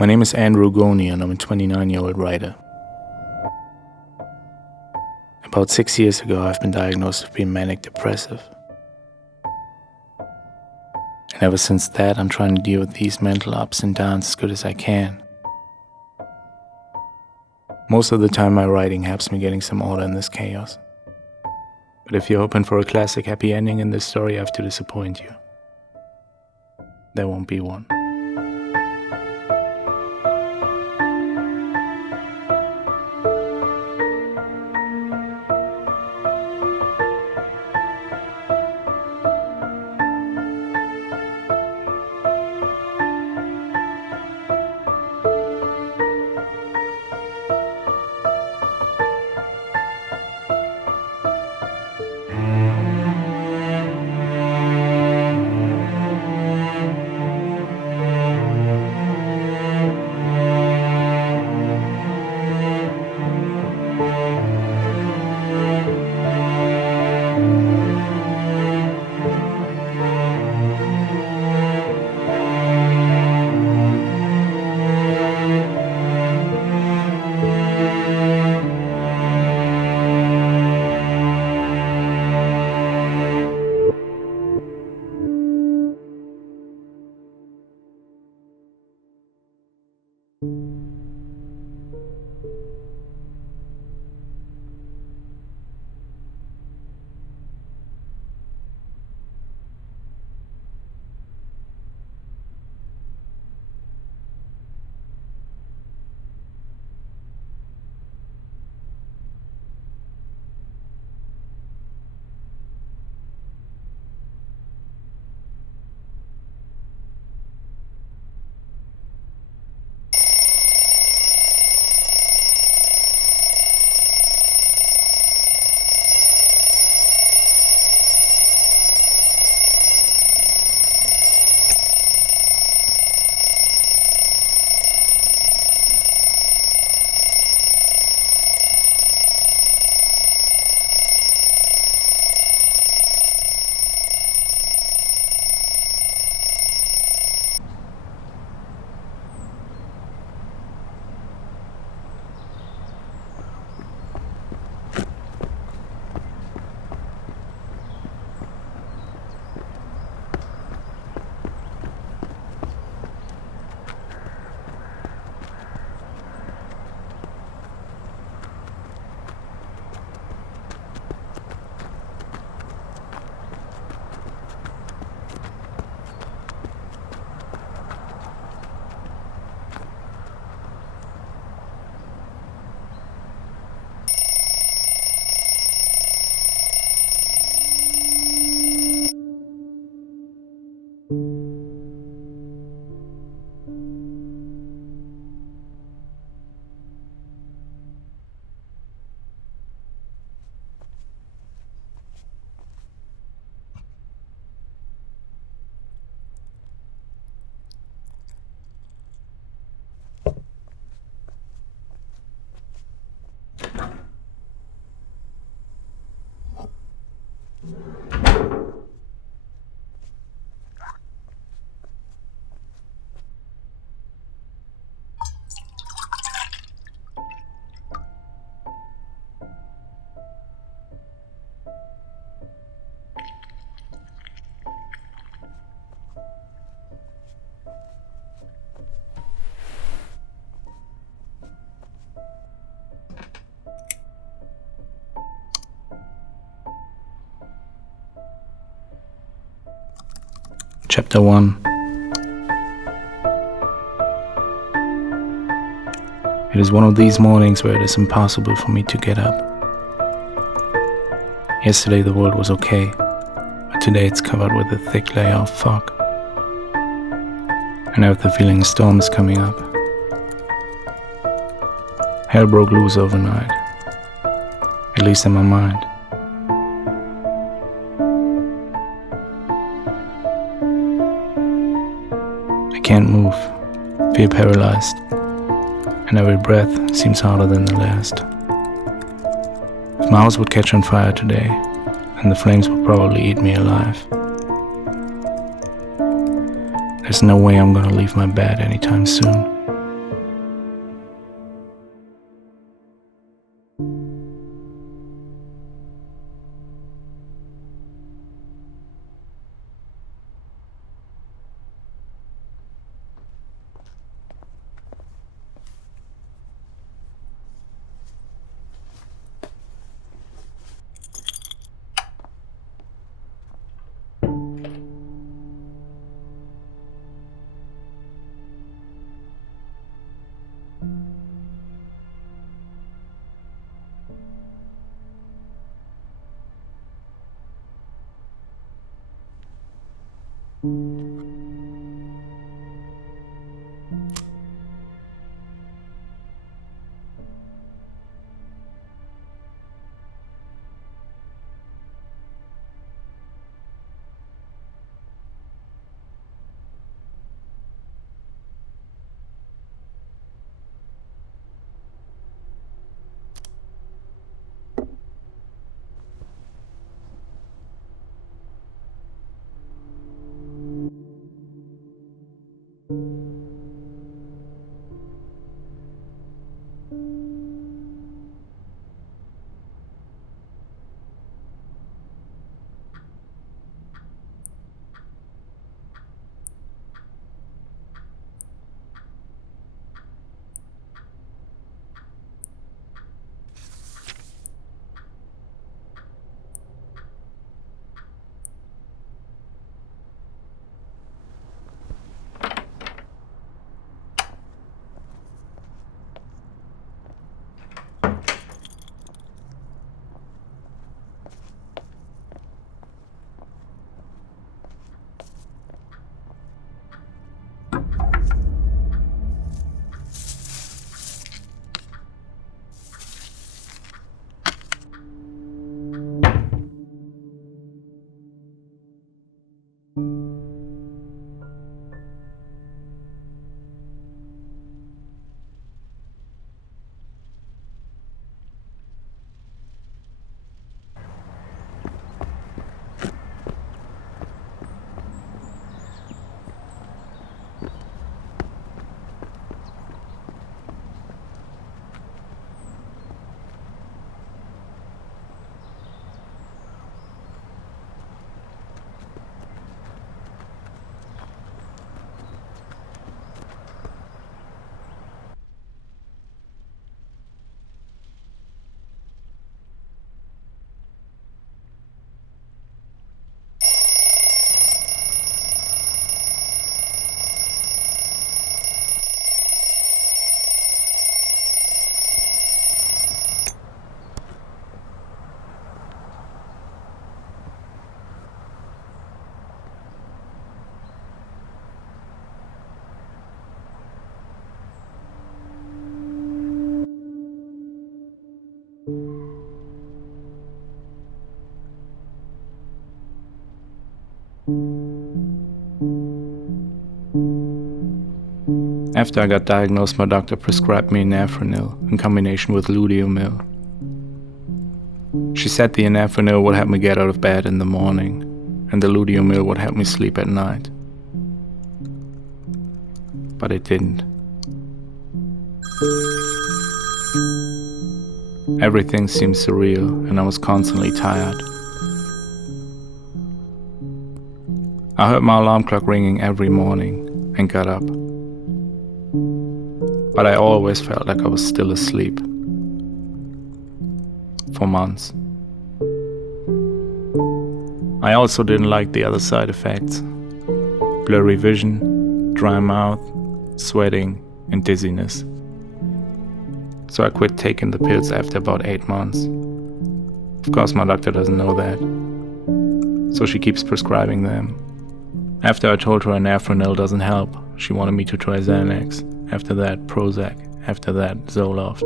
My name is Andrew Gony and I'm a 29-year-old writer. About 6 years ago, I've been diagnosed with being manic-depressive. And ever since that, I'm trying to deal with these mental ups and downs as good as I can. Most of the time, my writing helps me getting some order in this chaos. But if you're hoping for a classic happy ending in this story, I have to disappoint you. There won't be one. Chapter 1. It is one of these mornings where it is impossible for me to get up. Yesterday the world was okay, but today it's covered with a thick layer of fog. And I have the feeling a storm is coming up. Hell broke loose overnight, at least in my mind. I can't move, feel paralyzed, and every breath seems harder than the last. If my house would catch on fire today, then the flames would probably eat me alive. There's no way I'm gonna leave my bed anytime soon. After I got diagnosed, my doctor prescribed me Narration in combination with luteolin. She said the Narration would help me get out of bed in the morning, and the luteolin would help me sleep at night. But it didn't. Everything seemed surreal, and I was constantly tired. I heard my alarm clock ringing every morning and got up. But I always felt like I was still asleep. For months. I also didn't like the other side effects. Blurry vision, dry mouth, sweating, and dizziness. So I quit taking the pills after about 8 months. Of course, my doctor doesn't know that. So she keeps prescribing them. After I told her Narration doesn't help, she wanted me to try Xanax. After that, Prozac. After that, Zoloft.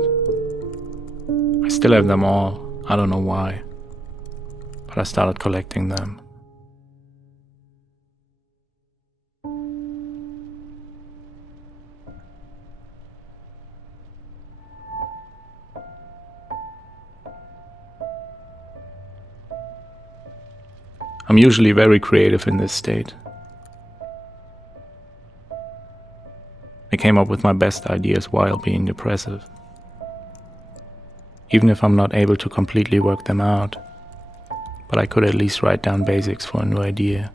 I still have them all. I don't know why. But I started collecting them. I'm usually very creative in this state. I came up with my best ideas while being depressive. Even if I'm not able to completely work them out, but I could at least write down basics for a new idea.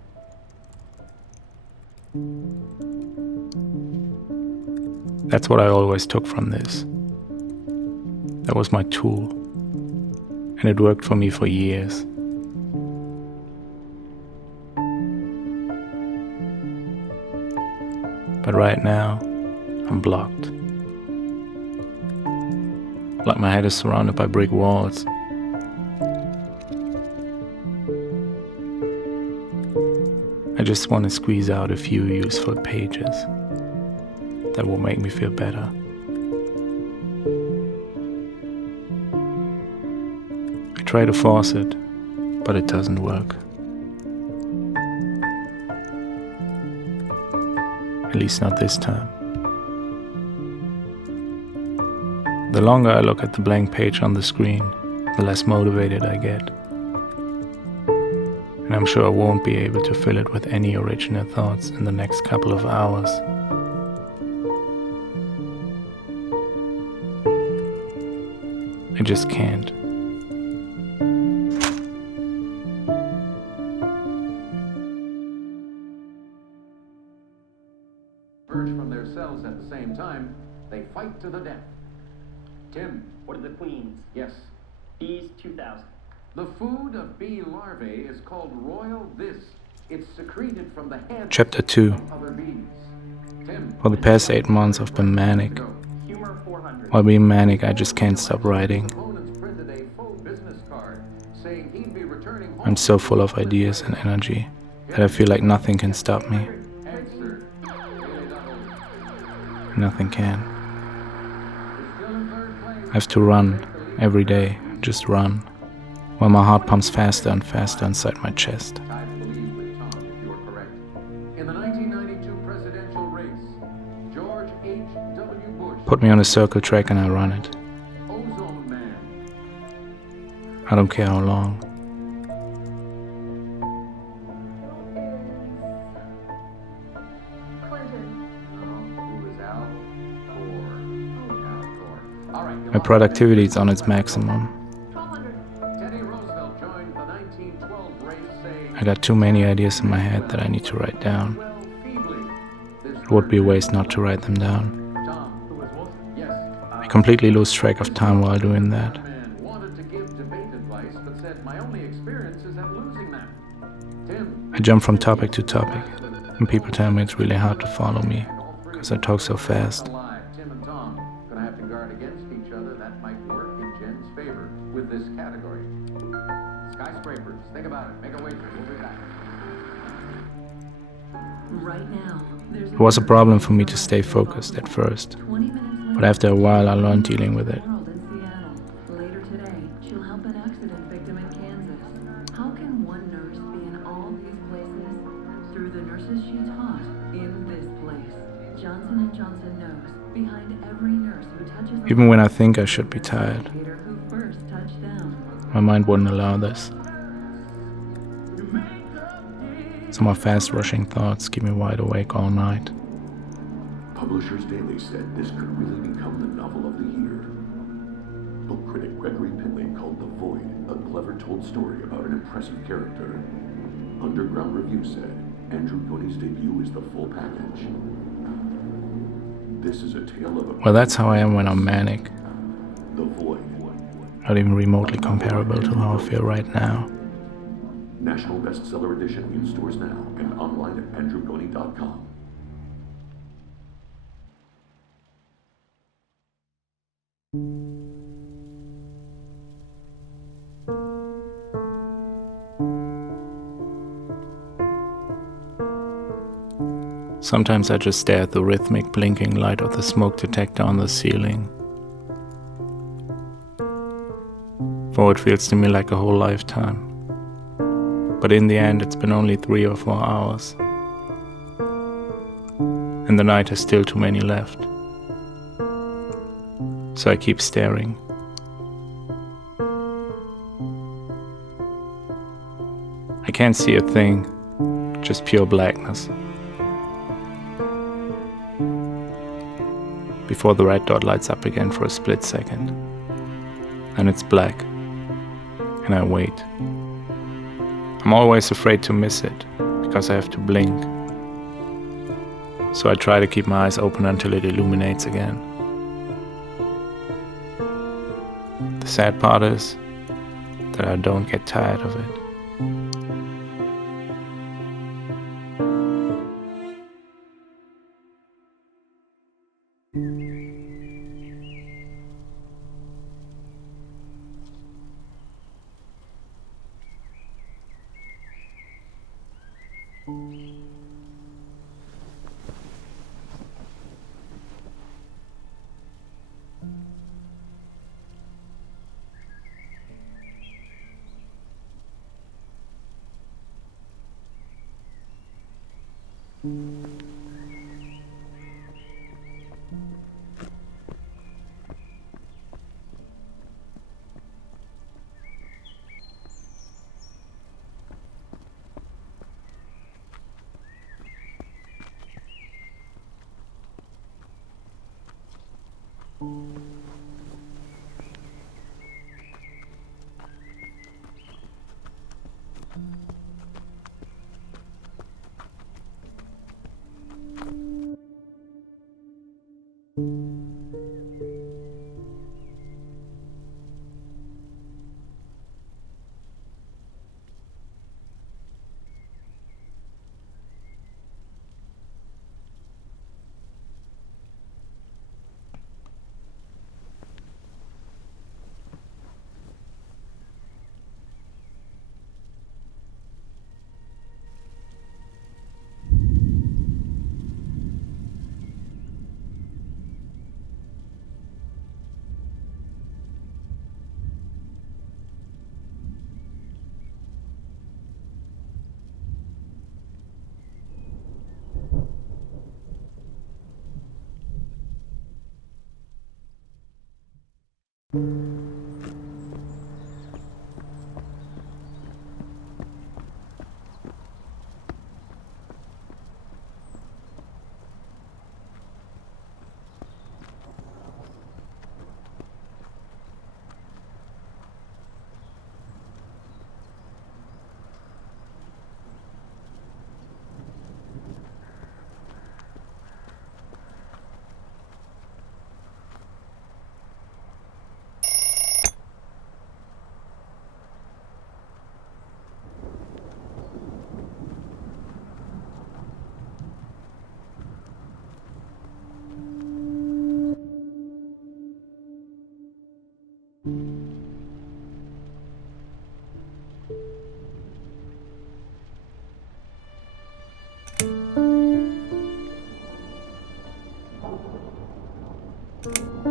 That's what I always took from this. That was my tool, and it worked for me for years. But right now, I'm blocked. Like my head is surrounded by brick walls. I just want to squeeze out a few useful pages that will make me feel better. I try to force it, but it doesn't work. At least not this time. The longer I look at the blank page on the screen, the less motivated I get. And I'm sure I won't be able to fill it with any original thoughts in the next couple of hours. I just can't. Emerge from their cells at the same time, they fight to the death. Tim. What are the queens? Yes. Bees 2000. The food of bee larvae is called royal this. It's secreted from the head Chapter 2. of other bees. Tim. For the past 8 months I've been manic. Humor 400. While being manic, I just can't stop writing. Opponents printed a faux business card saying he'd be returning home. I'm so full of ideas and energy that I feel like nothing can stop me. Answer. Nothing can. I have to run every day, just run, while my heart pumps faster and faster inside my chest. I believe with Tom, if you are correct. In the 1992 presidential race, George H.W. Bush. Put me on a circle track and I run it. Ozone Man. I don't care how long. Who is Al Gore? Al Gore. All right. My productivity is on its maximum. Teddy Roosevelt joined the 1912 race saying, I got too many ideas in my head that I need to write down. well, feebly. It would be a waste not to write them down. Tom, who was Wilson? Yes. I completely lose track of time while doing that. Man wanted to give debate advice, but said, my only experience is at losing that. Tim. I jump from topic to topic, and people tell me it's really hard to follow me, because I talk so fast. Alive. Tim and Tom gonna have to guard against each other. That might work in Jen's favor with this category. Skyscrapers. Think about it. Make a wager. We'll be back. Right now, there's It was a problem for me to stay focused at first, 20 minutes later, but after a while I learned dealing with it. world in Seattle. Later today, she'll help an accident victim in Kansas. How can one nurse be in all these places? Through the nurses she taught in this place. Johnson & Johnson knows behind every nurse who touches Even when I think I should be tired, educator who first touched them. my mind wouldn't allow this. So my fast-rushing thoughts keep me wide awake all night. Publishers Daily said this could really become the novel of the year. Book critic Gregory Pinley called The Void a clever told story about an impressive character. Underground Review said Andrew Gony's debut is the full package. This is a tale of a... Well, that's how I am when I'm manic. The Void. Not even remotely comparable to how I feel right now. National Bestseller Edition in stores now and online at andrewgony.com. Sometimes I just stare at the rhythmic blinking light of the smoke detector on the ceiling. For it feels to me like a whole lifetime. But in the end, it's been only 3 or 4 hours. And the night has still too many left. So I keep staring. I can't see a thing, just pure blackness. Before the red dot lights up again for a split second. And it's black. And I wait. I'm always afraid to miss it, because I have to blink. So I try to keep my eyes open until it illuminates again. The sad part is that I don't get tired of it.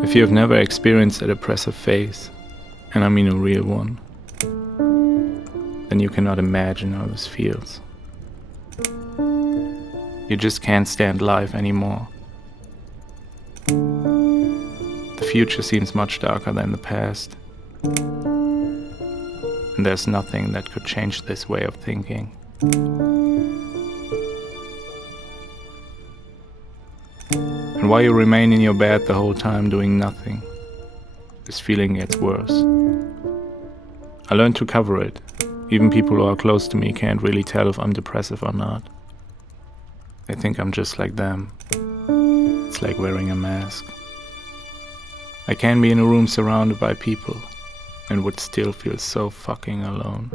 If you have never experienced a depressive phase, and I mean a real one, then you cannot imagine how this feels. You just can't stand life anymore. The future seems much darker than the past, and there's nothing that could change this way of thinking. And while you remain in your bed the whole time doing nothing, this feeling gets worse. I learned to cover it. Even people who are close to me can't really tell if I'm depressive or not. They think I'm just like them. It's like wearing a mask. I can be in a room surrounded by people and would still feel so fucking alone.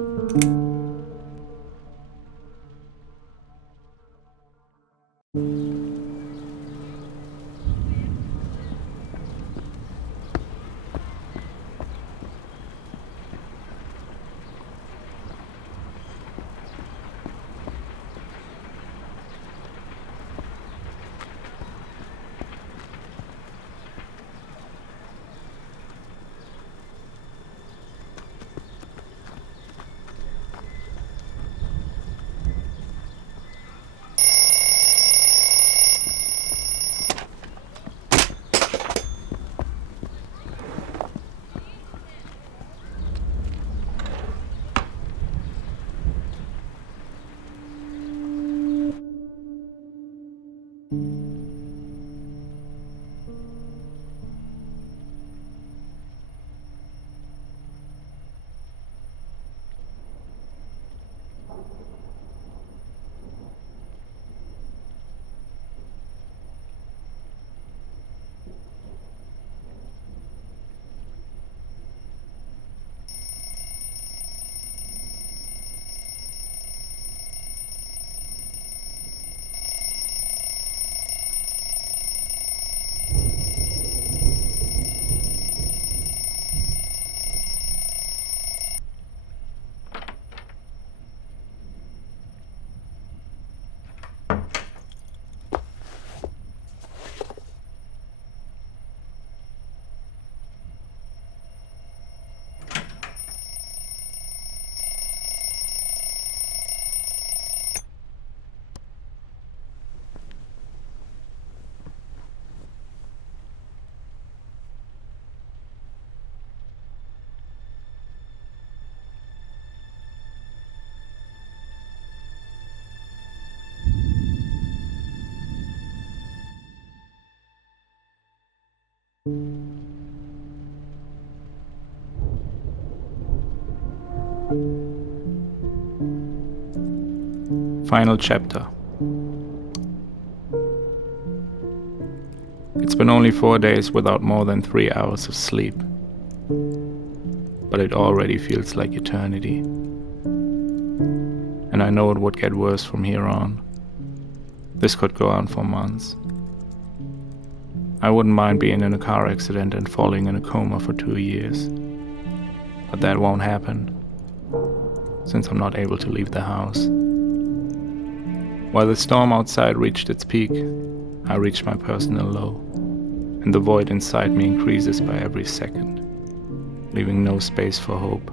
Final chapter. It's been only 4 days without more than 3 hours of sleep, but it already feels like eternity. And I know it would get worse from here on. This could go on for months. I wouldn't mind being in a car accident and falling in a coma for 2 years. But that won't happen, since I'm not able to leave the house. While the storm outside reached its peak, I reached my personal low, and the void inside me increases by every second, leaving no space for hope.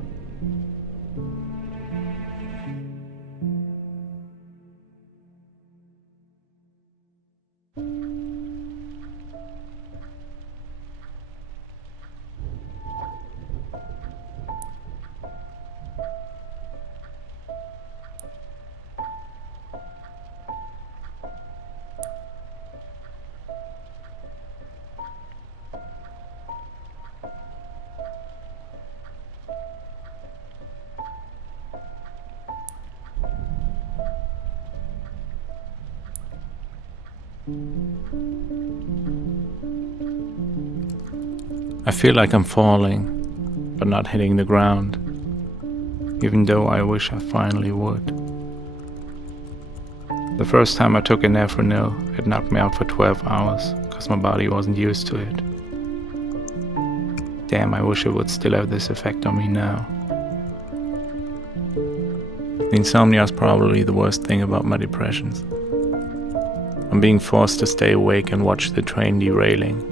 I feel like I'm falling, but not hitting the ground, even though I wish I finally would. The first time I took a Narration, it knocked me out for 12 hours, because my body wasn't used to it. Damn, I wish it would still have this effect on me now. The insomnia is probably the worst thing about my depressions. I'm being forced to stay awake and watch the train derailing.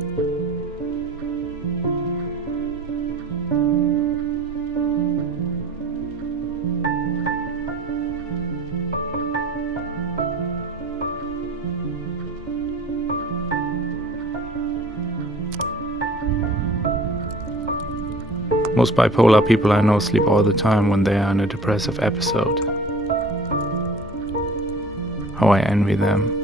Most bipolar people I know sleep all the time when they are in a depressive episode. How I envy them.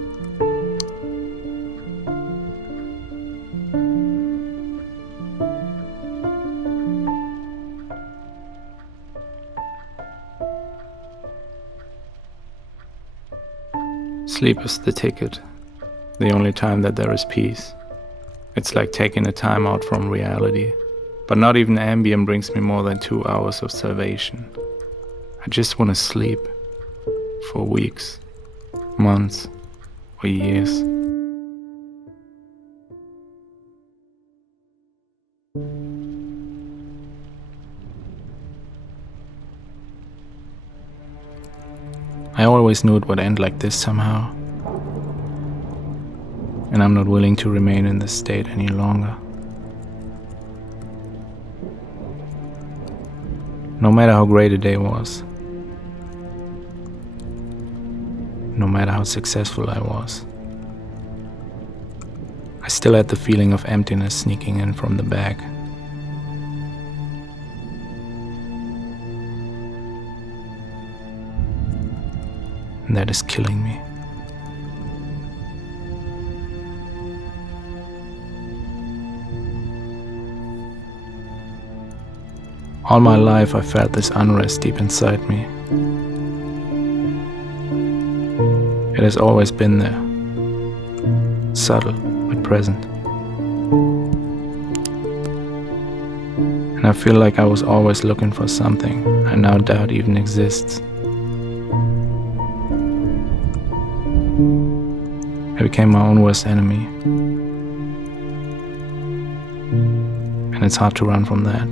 Sleep is the ticket, the only time that there is peace. It's like taking a time out from reality. But not even Ambien brings me more than 2 hours of salvation. I just want to sleep for weeks, months, or years. I always knew it would end like this somehow. And I'm not willing to remain in this state any longer. No matter how great a day was, no matter how successful I was, I still had the feeling of emptiness sneaking in from the back. And that is killing me. All my life I felt this unrest deep inside me. It has always been there, subtle but present. And I feel like I was always looking for something I now doubt even exists. I became my own worst enemy. And it's hard to run from that.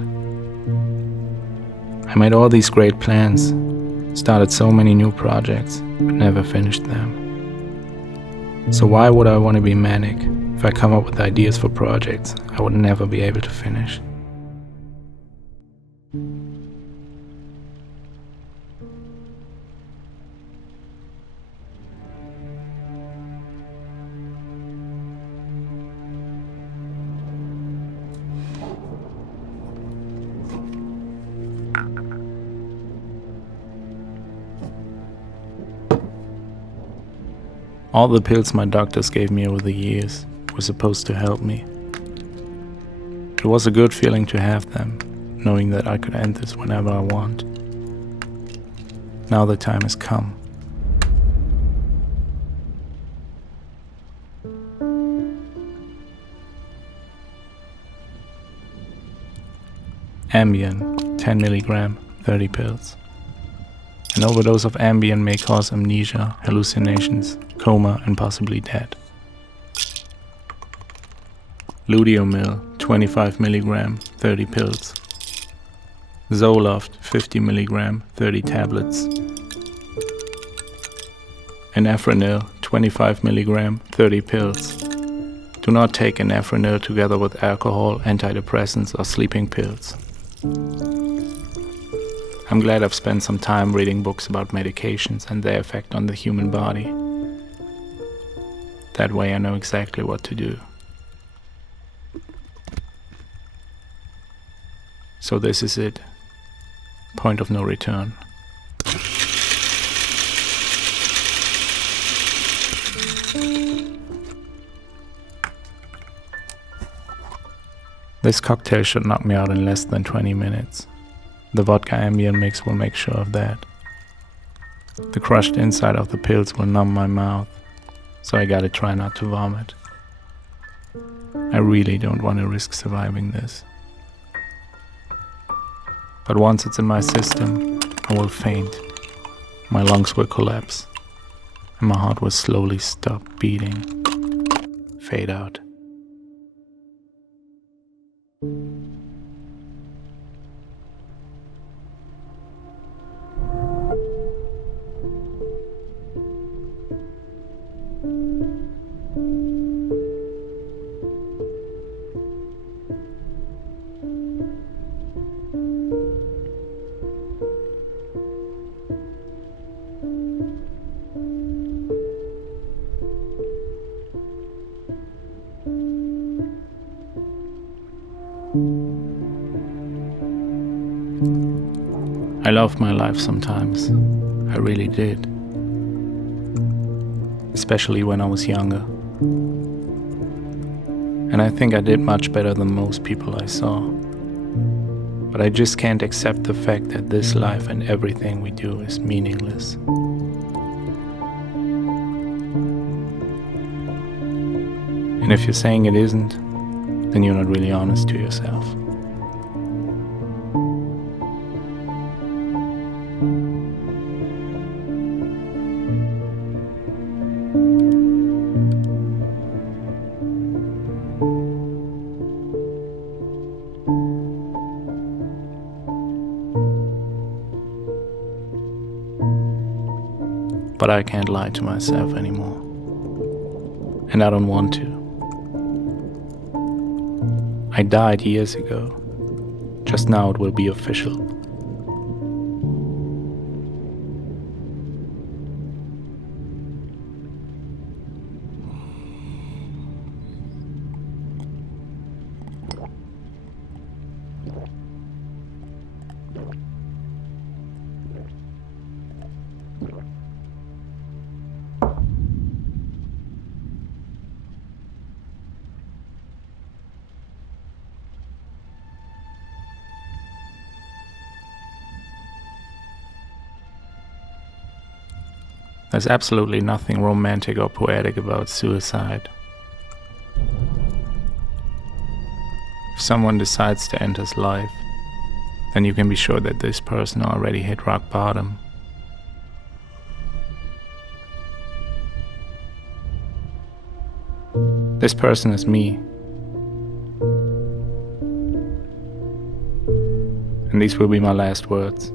I made all these great plans, started so many new projects, but never finished them. So why would I want to be manic if I come up with ideas for projects I would never be able to finish? All the pills my doctors gave me over the years were supposed to help me. It was a good feeling to have them, knowing that I could end this whenever I want. Now the time has come. Ambien, 10 milligram, 30 pills. An overdose of Ambien may cause amnesia, hallucinations, coma, and possibly death. Ludiumil, 25 milligram, 30 pills. Zoloft, 50 milligram, 30 tablets. Anafranil, 25 milligram, 30 pills. Do not take anafranil together with alcohol, antidepressants, or sleeping pills. I'm glad I've spent some time reading books about medications and their effect on the human body. That way I know exactly what to do. So this is it. Point of no return. This cocktail should knock me out in less than 20 minutes. The vodka Ambien mix will make sure of that. The crushed inside of the pills will numb my mouth, so I gotta try not to vomit. I really don't want to risk surviving this. But once it's in my system, I will faint. My lungs will collapse, and my heart will slowly stop beating, fade out. I loved my life sometimes. I really did. Especially when I was younger. And I think I did much better than most people I saw. But I just can't accept the fact that this life and everything we do is meaningless. And if you're saying it isn't, then you're not really honest to yourself. But I can't lie to myself anymore. And I don't want to. I died years ago. Just now it will be official. There's absolutely nothing romantic or poetic about suicide. If someone decides to end his life, then you can be sure that this person already hit rock bottom. This person is me. And these will be my last words.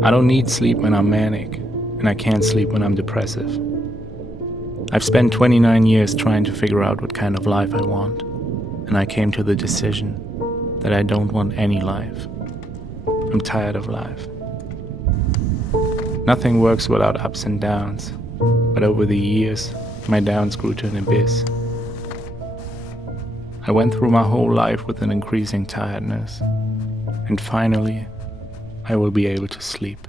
I don't need sleep when I'm manic, and I can't sleep when I'm depressive. I've spent 29 years trying to figure out what kind of life I want, and I came to the decision that I don't want any life. I'm tired of life. Nothing works without ups and downs, but over the years, my downs grew to an abyss. I went through my whole life with an increasing tiredness, and finally, I will be able to sleep.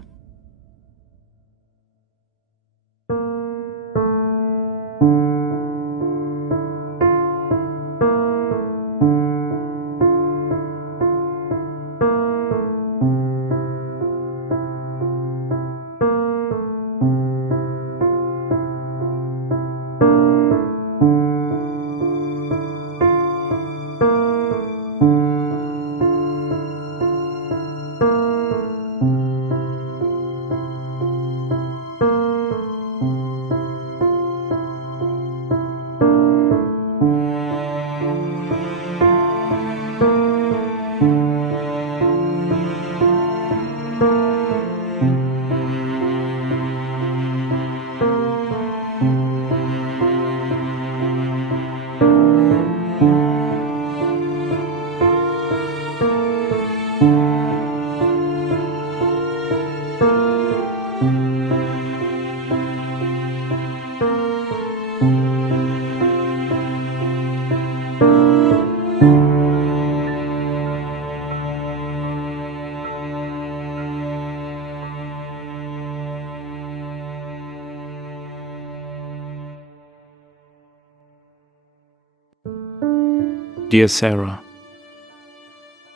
Dear Sarah,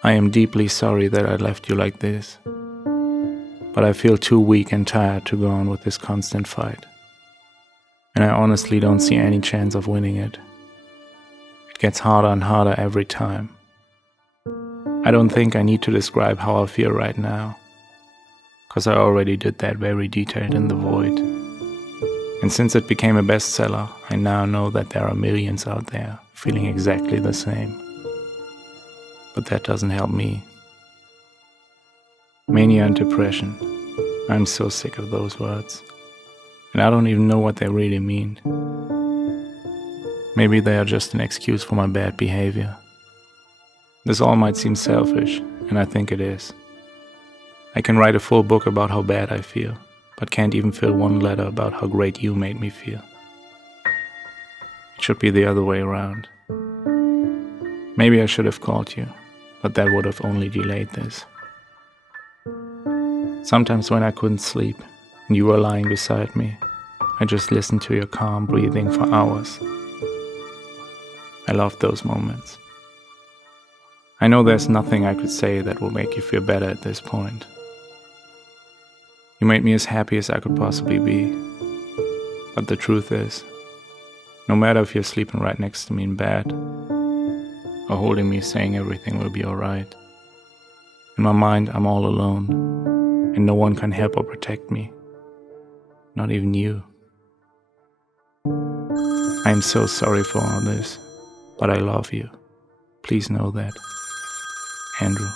I am deeply sorry that I left you like this, but I feel too weak and tired to go on with this constant fight. And I honestly don't see any chance of winning it. It gets harder and harder every time. I don't think I need to describe how I feel right now, because I already did that very detailed in The Void. And since it became a bestseller, I now know that there are millions out there feeling exactly the same. But that doesn't help me. Mania and depression. I'm so sick of those words. And I don't even know what they really mean. Maybe they are just an excuse for my bad behavior. This all might seem selfish, and I think it is. I can write a full book about how bad I feel, but can't even fill one letter about how great you made me feel. It should be the other way around. Maybe I should have called you, but that would have only delayed this. Sometimes when I couldn't sleep, and you were lying beside me, I just listened to your calm breathing for hours. I loved those moments. I know there's nothing I could say that will make you feel better at this point. You made me as happy as I could possibly be. But the truth is, no matter if you're sleeping right next to me in bed, or holding me saying everything will be alright, in my mind I'm all alone, and no one can help or protect me. Not even you. I am so sorry for all this, but I love you. Please know that. Andrew.